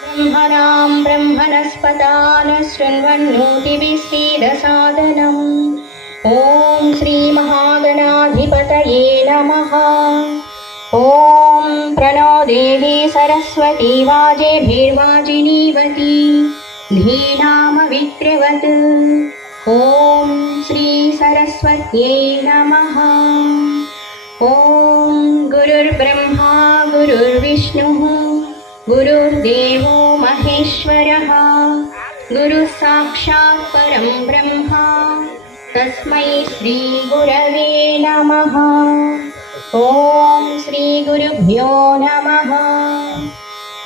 ब्रह्मणां ब्रह्मणस्पतान् शृण्वन्नोतिभिः ॐ श्रीमहागणाधिपतये नमः। ॐ प्रणो देवी सरस्वती वाजेभिर्वाजिनीवती धीनामवित्रवत्। ॐ श्री सरस्वत्यै नमः। ॐ गुरुर्ब्रह्मा गुरुर्विष्णुः गुरुर्देवो महेश्वरः गुरुः साक्षात् परं ब्रह्म तस्मै श्री गुरवे नमः। ॐ श्री गुरुभ्यो नमः।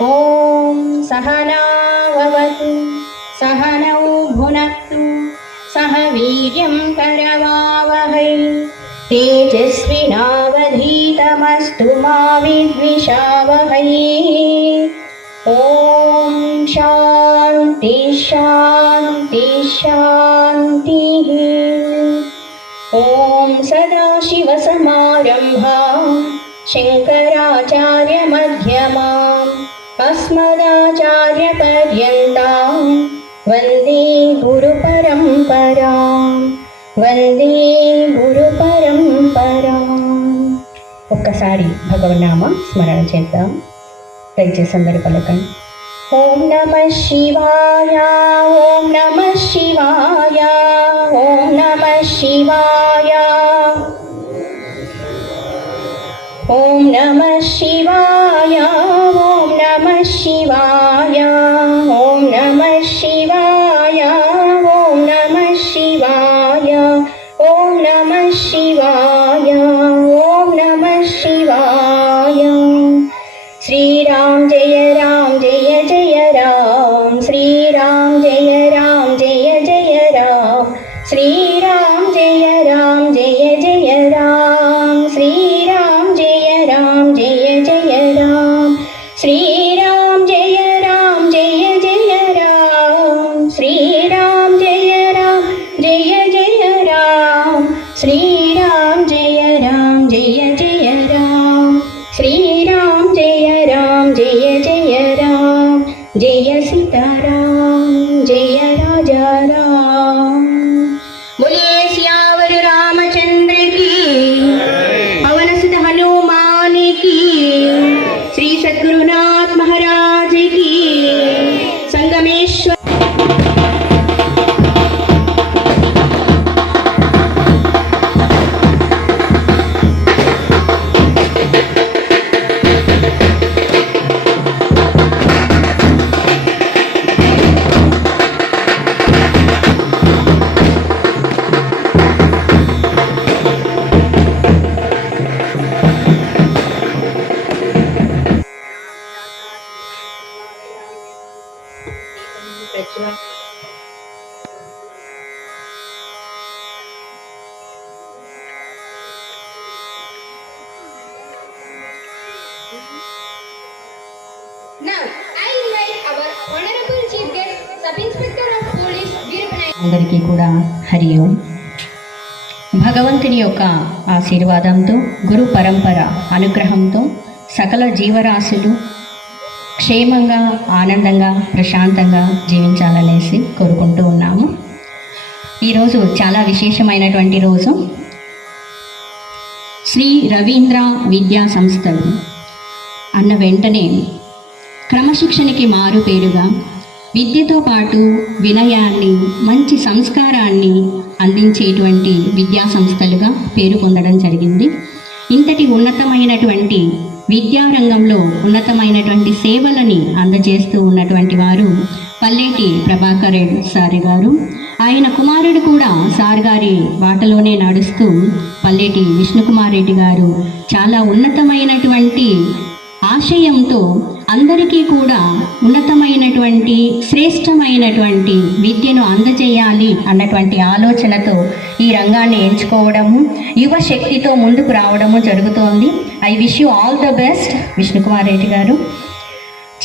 ॐ सहनाववतु सहनौ भुनक्तु सह वीर्यं करवावहै तेजस्विनावधीतमस्तु मा विद्विषावहै। ॐ शान्ति शान्ति शान्तिः। ॐ सदाशिवसमारम्भां शङ्कराचार्यमध्यमाम् अस्मदाचार्यपर्यन्तां वन्दे गुरुपरम्पराम् वन्दे गुरुपरम्पराम्। ఒక్కసారి భగవన్నామ స్మరణ చేద్దాం. దయచేసి అందరూ పలకండి. ఓం నమః శివాయ ఓం నమః శివాయ ఓం నమః శివాయ ఓం నమః శివాయ ఓం నమః శివాయ ఓం నమః శివాయ ఓం నమః శివాయ ఓం నమః శివాయ ఓం నమః శివాయ। श्रीराम जय जय राम श्रीराम जय जय राम श्रीराम जय जय राम श्रीराम जय जय राम श्रीराम जय जय राम श्रीराम जय जय राम श्रीराम जय जय राम श्रीराम जय जय राम। जय सीताराम जय राजा राम। बोलिए सियावर रामचंद्र की पवन सुत हनुमान की श्री सद्गुरुनाथ महाराज की Sangameshwar. Now, I invite our Honorable Chief Guest, Sub-Inspector of Police, Veerapanayak. అందరికీ కూడా హరి ఓం. భగవంతుని యొక్క ఆశీర్వాదంతో గురు పరంపర అనుగ్రహంతో సకల జీవరాశులు క్షేమంగా ఆనందంగా ప్రశాంతంగా జీవించాలనేసి కోరుకుంటూ ఉన్నాము. ఈరోజు చాలా విశేషమైనటువంటి రోజు. శ్రీ రవీంద్ర విద్యా సంస్థలు అన్న వెంటనే క్రమశిక్షణకి మారు పేరుగా విద్యతో పాటు వినయాన్ని మంచి సంస్కారాన్ని అందించేటువంటి విద్యా సంస్థలుగా పేరు పొందడం జరిగింది. ఇంతటి ఉన్నతమైనటువంటి విద్యారంగంలో ఉన్నతమైనటువంటి సేవలని అందజేస్తూ ఉన్నటువంటి వారు పల్లేటి ప్రభాకర్ రెడ్డి సార్ గారు. ఆయన కుమారుడు కూడా సార్ గారి బాటలోనే నడుస్తూ పల్లేటి విష్ణుకుమార్ రెడ్డి గారు చాలా ఉన్నతమైనటువంటి ఆశయంతో అందరికీ కూడా ఉన్నతమైనటువంటి శ్రేష్టమైనటువంటి విద్యను అందజేయాలి అన్నటువంటి ఆలోచనతో ఈ రంగాన్ని ఎంచుకోవడము యువ శక్తితో ముందుకు రావడము జరుగుతోంది. I wish you all the best Vishnukumar Reddy గారు.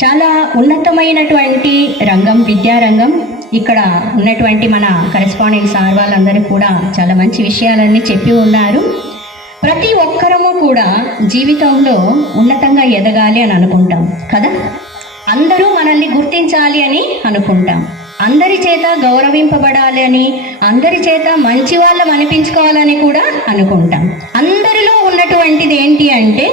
చాలా ఉన్నతమైనటువంటి రంగం విద్యారంగం. ఇక్కడ ఉన్నటువంటి మన కరెస్పాండెంట్ సార్ వాళ్ళందరూ కూడా చాలా మంచి విషయాలన్నీ చెప్పి ఉన్నారు. ప్రతి ఒక్కరము కూడా జీవితంలో ఉన్నతంగా ఎదగాలి అని అనుకుంటాం కదా. అందరూ మనల్ని గుర్తించాలి అని అనుకుంటాం, అందరి చేత గౌరవింపబడాలి అని, అందరి చేత మంచి వాళ్ళం అనిపించుకోవాలని కూడా అనుకుంటాం. అందరిలో ఉన్నటువంటిది ఏంటి అంటే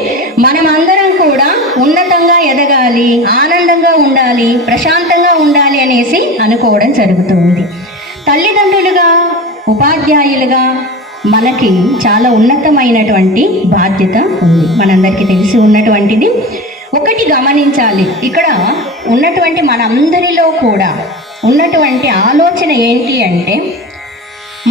మనం అందరం కూడా ఉన్నతంగా ఎదగాలి, ఆనందంగా ఉండాలి, ప్రశాంతంగా ఉండాలి అనేసి అనుకోవడం జరుగుతుంది. తల్లిదండ్రులుగా, ఉపాధ్యాయులుగా మనకి చాలా ఉన్నతమైనటువంటి బాధ్యత ఉంది, మనందరికీ తెలిసి ఉన్నటువంటిది. ఒకటి గమనించాలి, ఇక్కడ ఉన్నటువంటి మనందరిలో కూడా ఉన్నటువంటి ఆలోచన ఏంటి అంటే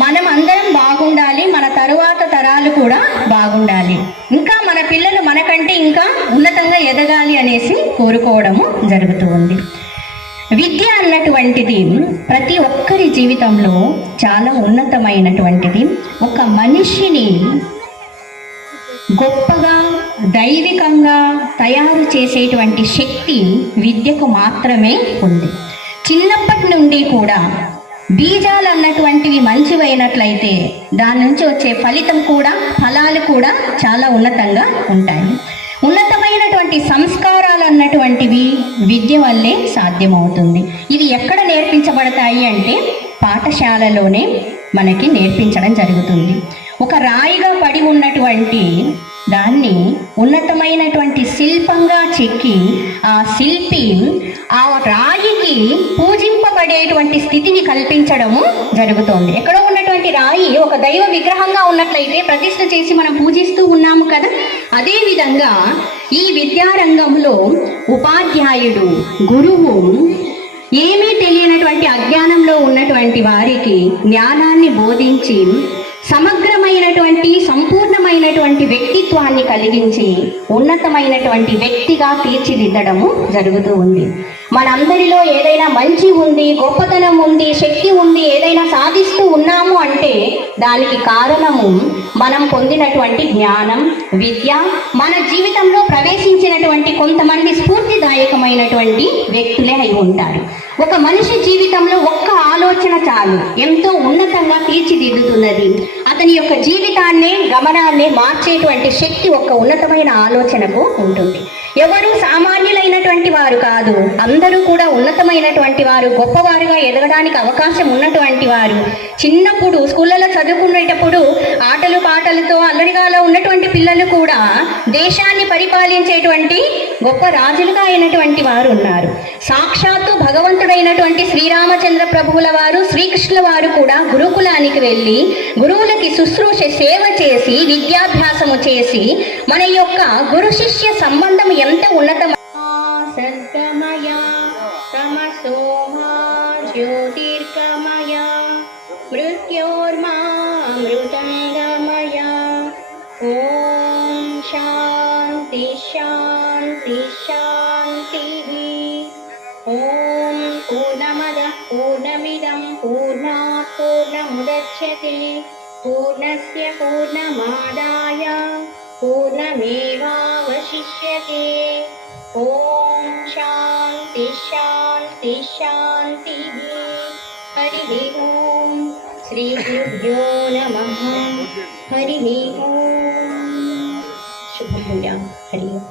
మనం అందరం బాగుండాలి, మన తరువాత తరాలు కూడా బాగుండాలి, ఇంకా మన పిల్లలు మనకంటే ఇంకా ఉన్నతంగా ఎదగాలి అనేసి కోరుకోవడము జరుగుతూ ఉంది. విద్య అన్నటువంటిది ప్రతి ఒక్కరి జీవితంలో చాలా ఉన్నతమైనటువంటిది. ఒక మనిషిని గొప్పగా, దైవికంగా తయారు చేసేటువంటి శక్తి విద్యకు మాత్రమే ఉంది. చిన్నప్పటి నుండి కూడా బీజాలు అన్నటువంటివి మంచివైనట్లయితే దాని నుంచి వచ్చే ఫలితం కూడా, ఫలాలు కూడా చాలా ఉన్నతంగా ఉంటాయి. ఉన్నతమైనటువంటి సంస్కారాలు అన్నటువంటివి విద్య వల్లే సాధ్యమవుతుంది. ఇవి ఎక్కడ నేర్పించబడతాయి అంటే పాఠశాలలోనే మనకి నేర్పించడం జరుగుతుంది. ఒక రాయిగా పడి ఉన్నటువంటి దాన్ని ఉన్నతమైనటువంటి శిల్పంగా చెక్కి ఆ శిల్పి ఆ రాయికి పూజింపబడేటువంటి స్థితిని కల్పించడము జరుగుతోంది. ఎక్కడో ఉన్నటువంటి రాయి ఒక దైవ విగ్రహంగా ఉన్నట్లయితే ప్రతిష్ఠ చేసి మనం పూజిస్తూ ఉన్నాము కదా. అదేవిధంగా ఈ విద్యారంగంలో ఉపాధ్యాయుడు, గురువు ఏమీ తెలియనటువంటి అజ్ఞానంలో ఉన్నటువంటి వారికి జ్ఞానాన్ని బోధించి సమగ్రమైనటువంటి, సంపూర్ణమైనటువంటి వ్యక్తిత్వాన్ని కలిగించి ఉన్నతమైనటువంటి వ్యక్తిగా తీర్చిదిద్దడము జరుగుతూ ఉంది. మనందరిలో ఏదైనా మంచి ఉంది, గొప్పతనం ఉంది, శక్తి ఉంది, ఏదైనా సాధిస్తూ ఉన్నాము అంటే దానికి కారణము మనం పొందినటువంటి జ్ఞానం, విద్య, మన జీవితంలో ప్రవేశించినటువంటి కొంతమంది స్ఫూర్తిదాయకమైనటువంటి వ్యక్తులే అయి ఉంటారు. ఒక మనిషి జీవితంలో ఒక్క ఆలోచన చాలు ఎంతో ఉన్నతంగా తీర్చిదిద్దుతున్నది. అతని యొక్క జీవితాన్ని, గమనాన్ని మార్చేటువంటి శక్తి ఒక్క ఉన్నతమైన ఆలోచనకు ఉంటుంది. ఎవరు సామాన్యులైనటువంటి వారు కాదు, అందరూ కూడా ఉన్నతమైనటువంటి వారు, గొప్పవారుగా ఎదగడానికి అవకాశం ఉన్నటువంటి వారు. చిన్నప్పుడు స్కూళ్ళలో చదువుకునేటప్పుడు ఆటలు పాటలతో అల్లరిగాలో ఉన్నటువంటి పిల్లలు కూడా దేశాన్ని పరిపాలించేటువంటి గొప్ప రాజులుగా అయినటువంటి వారు ఉన్నారు. సాక్షాత్తు భగవంతుడైనటువంటి శ్రీరామచంద్ర ప్రభువుల వారు, శ్రీకృష్ణుల వారు కూడా గురుకులానికి వెళ్ళి గురువులకి శుశ్రూష, సేవ చేసి, విద్యాభ్యాసము చేసి మన యొక్క గురు శిష్య సంబంధం ఎంత ఉన్నతమైన సద్గమయ తమసోమా జ్యోతిర్గమయ మృత్యోర్మా మృతంగమయ. ఓం శాంతి శాంతి శాంతి. ఓం పూర్ణమదః పూర్ణమిదం పూర్ణాత్ పూర్ణముదచ్యతే పూర్ణస్య పూర్ణమాదాయ పూర్ణమేవావశిష్యతే. ఓం శాంతి శాంతి శాంతి. హరి ఓం. శ్రీ గురుభ్యో నమః. హరి ఓం. శుభం. హరి ఓం.